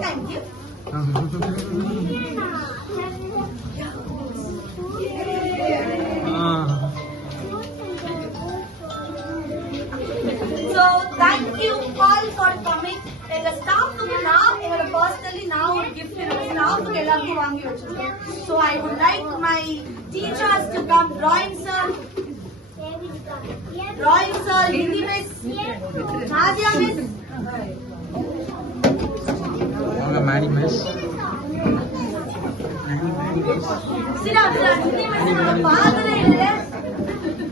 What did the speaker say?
thank you. So thank you all for coming. எங்க ஸ்டாஃப்க்கு நான் என்னோட பர்சனலி நான் ஒரு கிஃப்ட் ஸ்டாஃப்க்கு எல்லாருக்கும் வாங்கி வச்சிருக்கேன். So I would like my teachers to come. Drawing sir, Hindi miss, Nadia miss, Maddie miss. Sira, Hindi miss, padre.